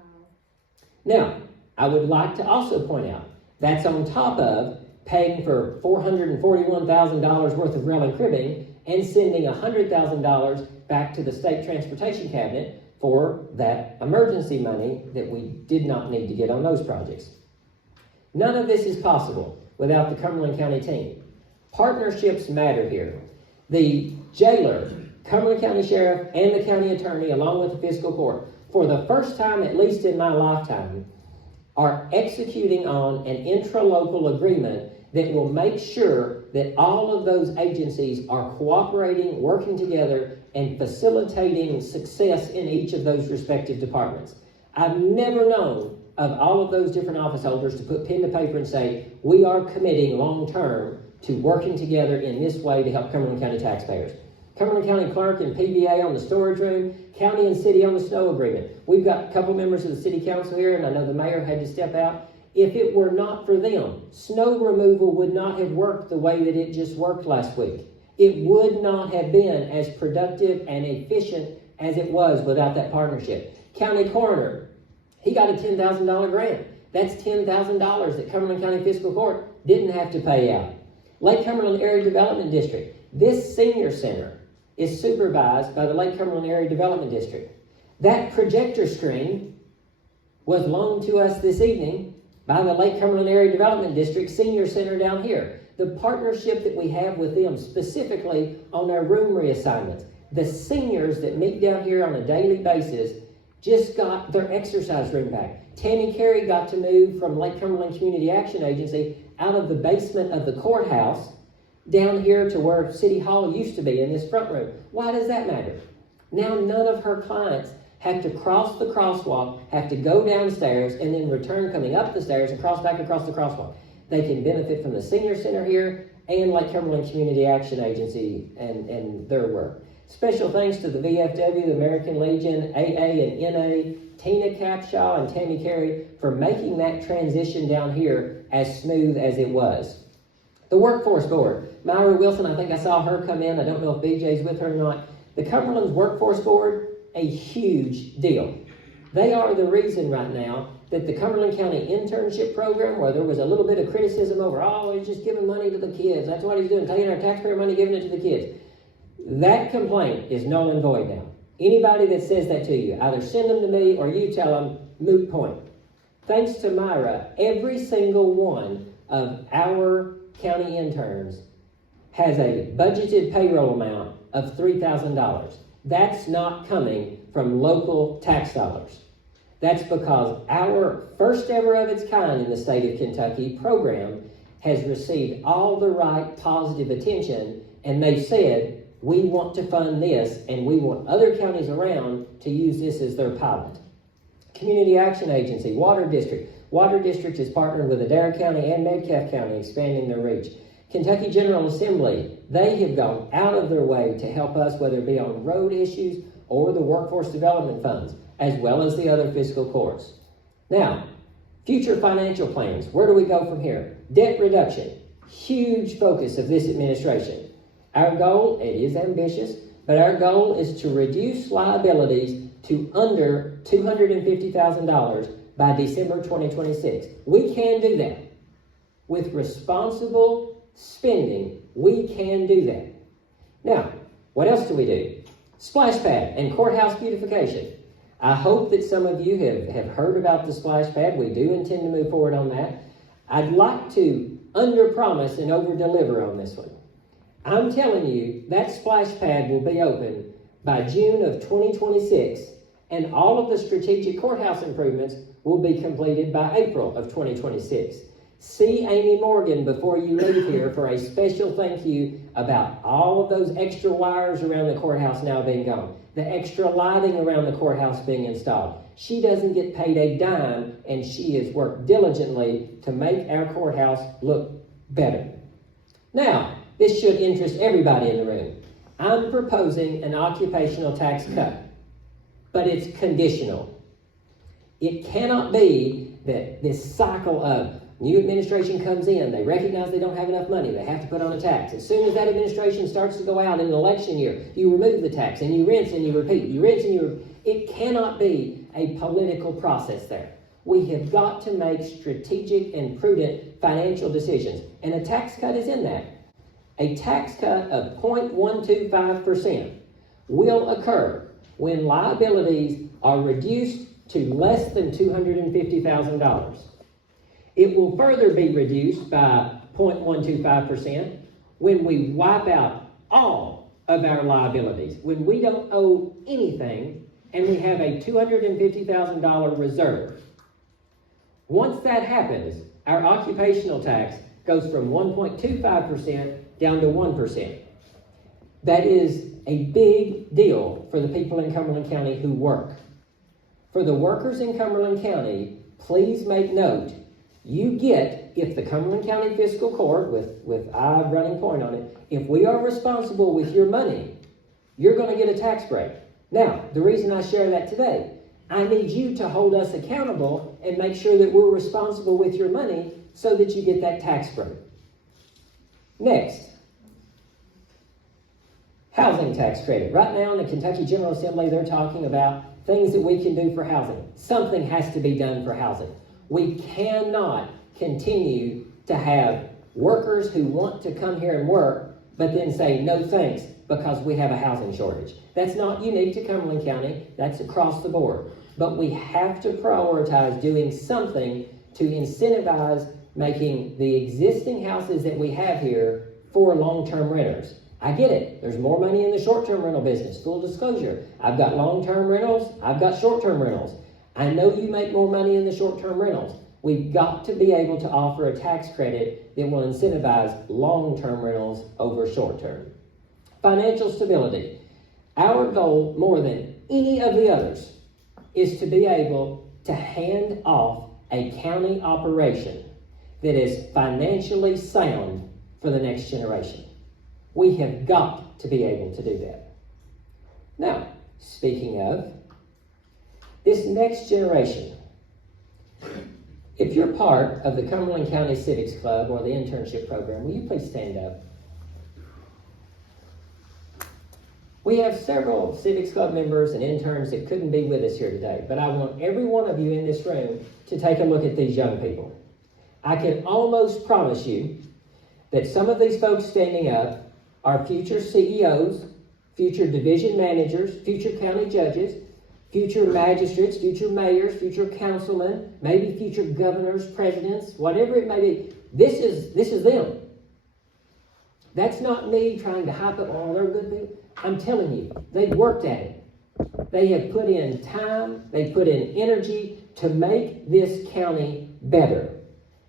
Now, I would like to also point out, that's on top of paying for $441,000 worth of rail and cribbing and sending $100,000 back to the state transportation cabinet for that emergency money that we did not need to get on those projects. None of this is possible without the Cumberland County team. Partnerships matter here. The jailer, Cumberland County Sheriff, and the county attorney, along with the fiscal court, for the first time, at least in my lifetime, are executing on an intra-local agreement that will make sure that all of those agencies are cooperating, working together, and facilitating success in each of those respective departments. I've never known of all of those different office holders to put pen to paper and say, we are committing long-term to working together in this way to help Cumberland County taxpayers. Cumberland County Clerk and PBA on the storage room, county and city on the snow agreement. We've got a couple members of the city council here, and I know the mayor had to step out. If it were not for them, snow removal would not have worked the way that it just worked last week. It would not have been as productive and efficient as it was without that partnership. County coroner, he got a $10,000 grant. That's $10,000 that Cumberland County Fiscal Court didn't have to pay out. Lake Cumberland Area Development District, this senior center is supervised by the Lake Cumberland Area Development District. That projector screen was loaned to us this evening by the Lake Cumberland Area Development District Senior Center down here. The partnership that we have with them specifically on our room reassignments. The seniors that meet down here on a daily basis just got their exercise room back. Tammy Carey got to move from Lake Cumberland Community Action Agency out of the basement of the courthouse down here to where City Hall used to be in this front room. Why does that matter? Now none of her clients have to cross the crosswalk, have to go downstairs, and then return coming up the stairs and cross back across the crosswalk. They can benefit from the senior center here and Lake Cumberland Community Action Agency and their work. Special thanks to the VFW, the American Legion, AA and NA, Tina Capshaw and Tammy Carey for making that transition down here as smooth as it was. The Workforce Board, Myra Wilson, I think I saw her come in. I don't know if BJ's with her or not. The Cumberland's Workforce Board, a huge deal. They are the reason right now that the Cumberland County internship program, where there was a little bit of criticism over, oh, he's just giving money to the kids. That's what he's doing, taking our taxpayer money, giving it to the kids. That complaint is null and void now. Anybody that says that to you, either send them to me or you tell them, moot point. Thanks to Myra, every single one of our county interns has a budgeted payroll amount of $3,000. That's not coming from local tax dollars. That's because our first ever of its kind in the state of Kentucky program has received all the right positive attention, and they've said, we want to fund this, and we want other counties around to use this as their pilot. Community Action Agency, Water District. Water District is partnered with Adair County and Metcalfe County, expanding their reach. Kentucky General Assembly, they have gone out of their way to help us, whether it be on road issues or the workforce development funds, as well as the other fiscal courts. Now, future financial plans. Where do we go from here? Debt reduction, huge focus of this administration. Our goal, it is ambitious, but our goal is to reduce liabilities to under $250,000 by December 2026. We can do that. With responsible spending, we can do that. Now, what else do we do? Splash pad and courthouse beautification. I hope that some of you have heard about the splash pad. We do intend to move forward on that. I'd like to under-promise and over-deliver on this one. I'm telling you, that splash pad will be open by June of 2026, and all of the strategic courthouse improvements will be completed by April of 2026. See Amy Morgan before you leave here for a special thank you about all of those extra wires around the courthouse now being gone, the extra lighting around the courthouse being installed. She doesn't get paid a dime, and she has worked diligently to make our courthouse look better. Now, this should interest everybody in the room. I'm proposing an occupational tax cut, but it's conditional. It cannot be that this cycle of new administration comes in, they recognize they don't have enough money, they have to put on a tax. As soon as that administration starts to go out in an election year, you remove the tax and you rinse and you repeat, you rinse and you repeat. It cannot be a political process there. We have got to make strategic and prudent financial decisions, and a tax cut is in that. A tax cut of 0.125% will occur when liabilities are reduced to less than $250,000. It will further be reduced by 0.125% when we wipe out all of our liabilities, when we don't owe anything and we have a $250,000 reserve. Once that happens, our occupational tax goes from 1.25% down to 1%. That is a big deal for the people in Cumberland County who work. For the workers in Cumberland County, please make note, you get, if the Cumberland County Fiscal Court, with I running point on it, if we are responsible with your money, you're going to get a tax break. Now, the reason I share that today, I need you to hold us accountable and make sure that we're responsible with your money so that you get that tax break. Next, housing tax credit. Right now in the Kentucky General Assembly, they're talking about things that we can do for housing. Something has to be done for housing. We cannot continue to have workers who want to come here and work, but then say no thanks because we have a housing shortage. That's not unique to Cumberland County. That's across the board. But we have to prioritize doing something to incentivize making the existing houses that we have here for long-term renters. I get it. There's more money in the short-term rental business. Full disclosure. I've got long-term rentals. I've got short-term rentals. I know you make more money in the short-term rentals. We've got to be able to offer a tax credit that will incentivize long-term rentals over short-term. Financial stability. Our goal, more than any of the others, is to be able to hand off a county operation that is financially sound for the next generation. We have got to be able to do that. Now, speaking of, this next generation, if you're part of the Cumberland County Civics Club or the internship program, will you please stand up? We have several Civics Club members and interns that couldn't be with us here today, but I want every one of you in this room to take a look at these young people. I can almost promise you that some of these folks standing up are future CEOs, future division managers, future county judges, future magistrates, future mayors, future councilmen, maybe future governors, presidents, whatever it may be. This is them. That's not me trying to hype up, oh, they're good people. I'm telling you, they've worked at it. They have put in time, they put in energy to make this county better.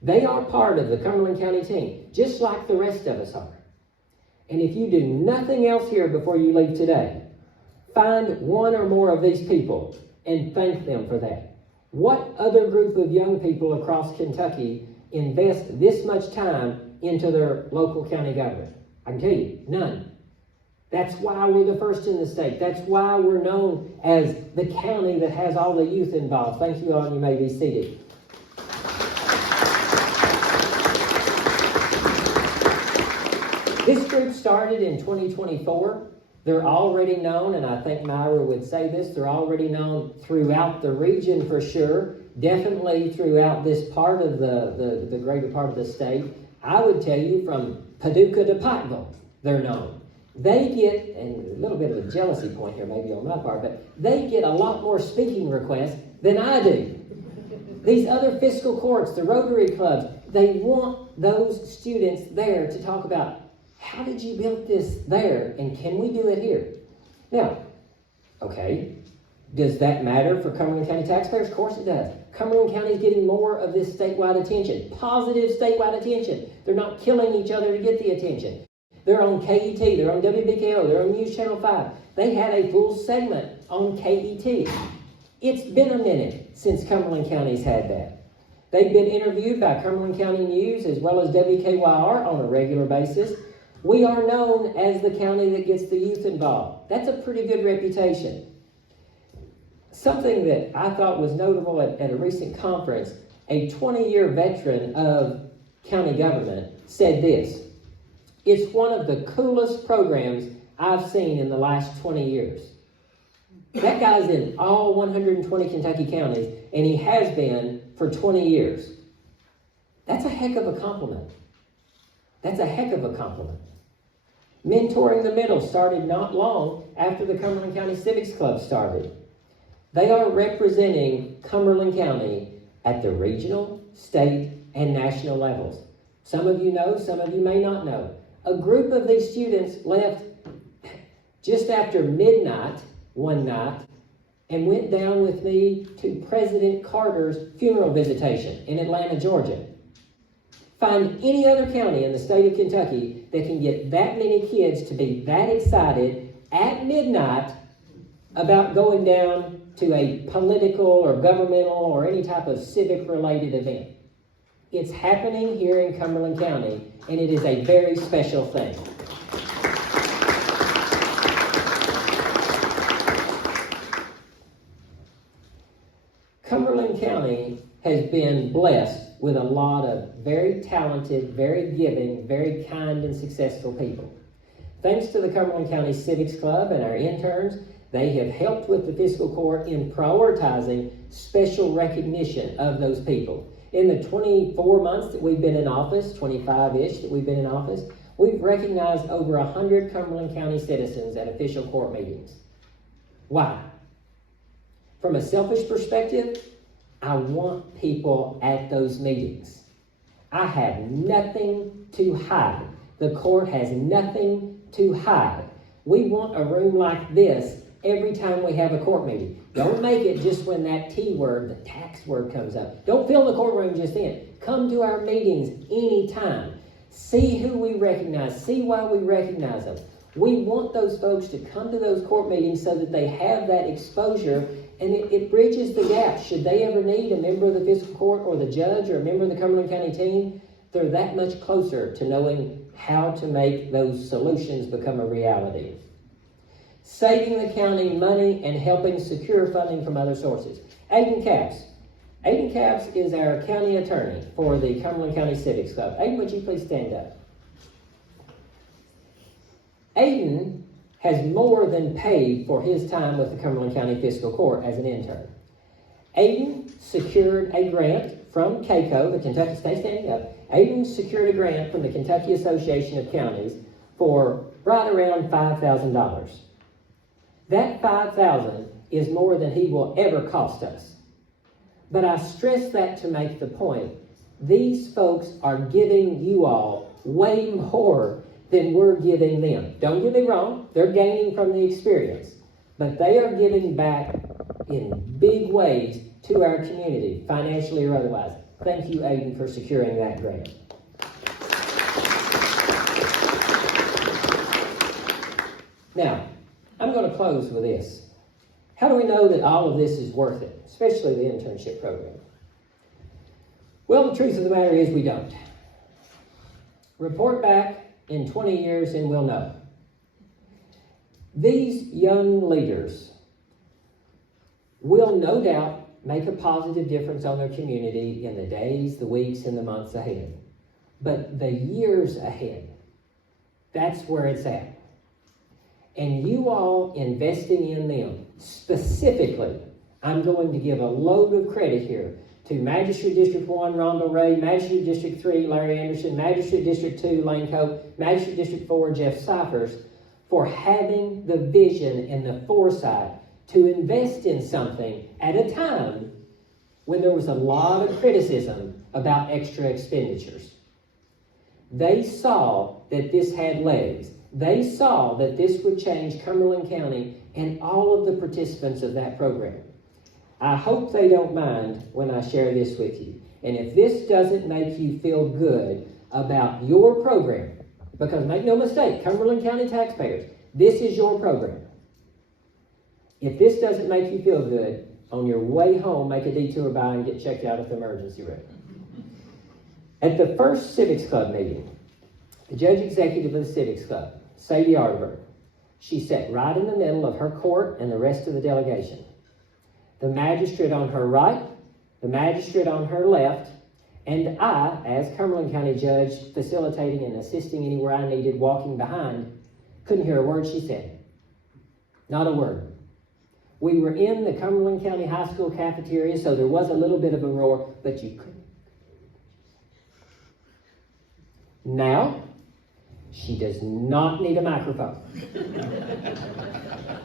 They are part of the Cumberland County team, just like the rest of us are. And if you do nothing else here before you leave today, find one or more of these people and thank them for that. What other group of young people across Kentucky invest this much time into their local county government? I can tell you, none. That's why we're the first in the state. That's why we're known as the county that has all the youth involved. Thank you all, and you may be seated. This group started in 2024. They're already known, and I think Myra would say this, they're already known throughout the region for sure, definitely throughout this part of the greater part of the state. I would tell you from Paducah to Pikeville, they're known. They get, and a little bit of a jealousy point here maybe on my part, but they get a lot more speaking requests than I do. These other fiscal courts, the Rotary clubs, they want those students there to talk about, how did you build this there, and can we do it here? Now, okay, does that matter for Cumberland County taxpayers? Of course it does. Cumberland County is getting more of this statewide attention, positive statewide attention. They're not killing each other to get the attention. They're on KET, they're on WBKO, they're on News Channel 5. They had a full segment on KET. It's been a minute since Cumberland County's had that. They've been interviewed by Cumberland County News as well as WKYR on a regular basis. We are known as the county that gets the youth involved. That's a pretty good reputation. Something that I thought was notable at a recent conference, a 20-year veteran of county government said this: "It's one of the coolest programs I've seen in the last 20 years." That guy's in all 120 Kentucky counties, and he has been for 20 years. That's a heck of a compliment. That's a heck of a compliment. Mentoring the Middle started not long after the Cumberland County Civics Club started. They are representing Cumberland County at the regional, state, and national levels. Some of you know, some of you may not know. A group of these students left just after midnight one night and went down with me to President Carter's funeral visitation in Atlanta, Georgia. Find any other county in the state of Kentucky that can get that many kids to be that excited at midnight about going down to a political or governmental or any type of civic-related event. It's happening here in Cumberland County, and it is a very special thing. Cumberland County has been blessed with a lot of very talented, very giving, very kind and successful people. Thanks to the Cumberland County Civics Club and our interns, they have helped with the fiscal court in prioritizing special recognition of those people. In the 24 months that we've been in office, 25-ish that we've been in office, we've recognized over 100 Cumberland County citizens at official court meetings. Why? From a selfish perspective, I want people at those meetings. I have nothing to hide. The court has nothing to hide. We want a room like this every time we have a court meeting. Don't make it just when that T word, the tax word, comes up. Don't fill the courtroom just then. Come to our meetings anytime. See who we recognize. See why we recognize them. We want those folks to come to those court meetings so that they have that exposure, and it bridges the gap. Should they ever need a member of the fiscal court or the judge or a member of the Cumberland County team, they're that much closer to knowing how to make those solutions become a reality. saving the county money and helping secure funding from other sources. Aiden Capps. Aiden Capps is our county attorney for the Cumberland County Civics Club. Aiden, would you please stand up? Aiden has more than paid for his time with the Cumberland County Fiscal Court as an intern. Aiden secured a grant from CACO, the Kentucky State Standing Up. Aiden secured a grant from the Kentucky Association of Counties for right around $5,000. That $5,000 is more than he will ever cost us. But I stress that to make the point. These folks are giving you all way more than we're giving them. Don't get me wrong, they're gaining from the experience, but they are giving back in big ways to our community, financially or otherwise. Thank you, Aiden, for securing that grant. Now, I'm going to close with this. How do we know that all of this is worth it, especially the internship program? Well, the truth of the matter is we don't. Report back in 20 years and we'll know. These young leaders will no doubt make a positive difference on their community in the days, the weeks, and the months ahead. But the years ahead, that's where it's at. And you all investing in them, specifically, I'm going to give a load of credit here to Magistrate District 1, Rhonda Ray, Magistrate District 3, Larry Anderson, Magistrate District 2, Lane Cope, Magistrate District 4, Jeff Cyphers, for having the vision and the foresight to invest in something at a time when there was a lot of criticism about extra expenditures. They saw that this had legs. They saw that this would change Cumberland County and all of the participants of that program. I hope they don't mind when I share this with you. And if this doesn't make you feel good about your program, because make no mistake, Cumberland County taxpayers, this is your program. If this doesn't make you feel good, on your way home, make a detour by and get checked out at the emergency room. At the first Civics Club meeting, the judge executive of the Civics Club, Sadie Arterberg, she sat right in the middle of her court and the rest of the delegation. The magistrate on her right, the magistrate on her left, and I, as Cumberland County judge, facilitating and assisting anywhere I needed, walking behind, couldn't hear a word she said. Not a word. We were in the Cumberland County High School cafeteria, so there was a little bit of a roar, but you couldn't. Now, she does not need a microphone.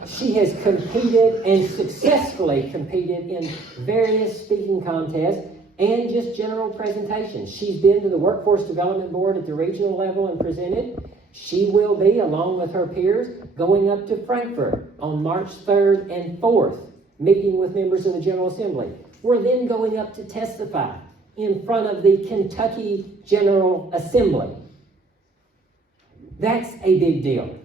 She has competed and successfully competed in various speaking contests and just general presentations. She's been to the Workforce Development Board at the regional level and presented. She will be, along with her peers, going up to Frankfurt on March 3rd and 4th, meeting with members of the General Assembly. We're then going up to testify in front of the Kentucky General Assembly. That's a big deal.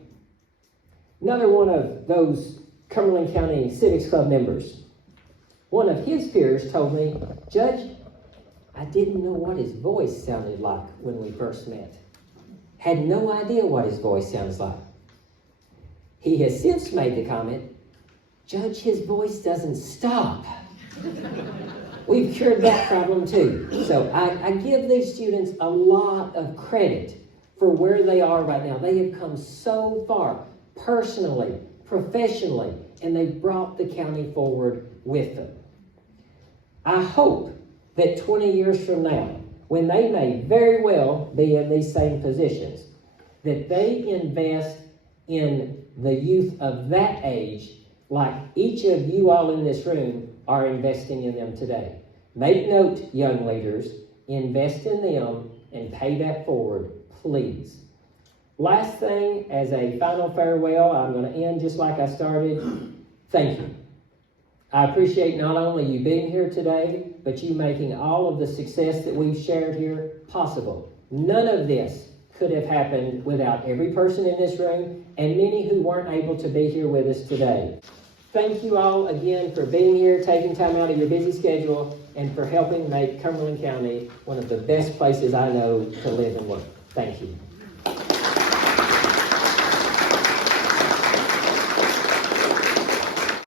Another one of those Cumberland County Civics Club members, one of his peers told me, Judge, I didn't know what his voice sounded like when we first met. Had no idea what his voice sounds like. He has since made the comment, Judge, his voice doesn't stop. We've cured that problem too. So I give these students a lot of credit for where they are right now. They have come so far, personally, professionally, and they've brought the county forward with them. I hope that 20 years from now, when they may very well be in these same positions, that they invest in the youth of that age like each of you all in this room are investing in them today. Make note, young leaders, invest in them and pay that forward, please. Last thing, as a final farewell, I'm going to end just like I started. Thank you. I appreciate not only you being here today, but you making all of the success that we've shared here possible. None of this could have happened without every person in this room and many who weren't able to be here with us today. Thank you all again for being here, taking time out of your busy schedule, and for helping make Cumberland County one of the best places I know to live and work. Thank you.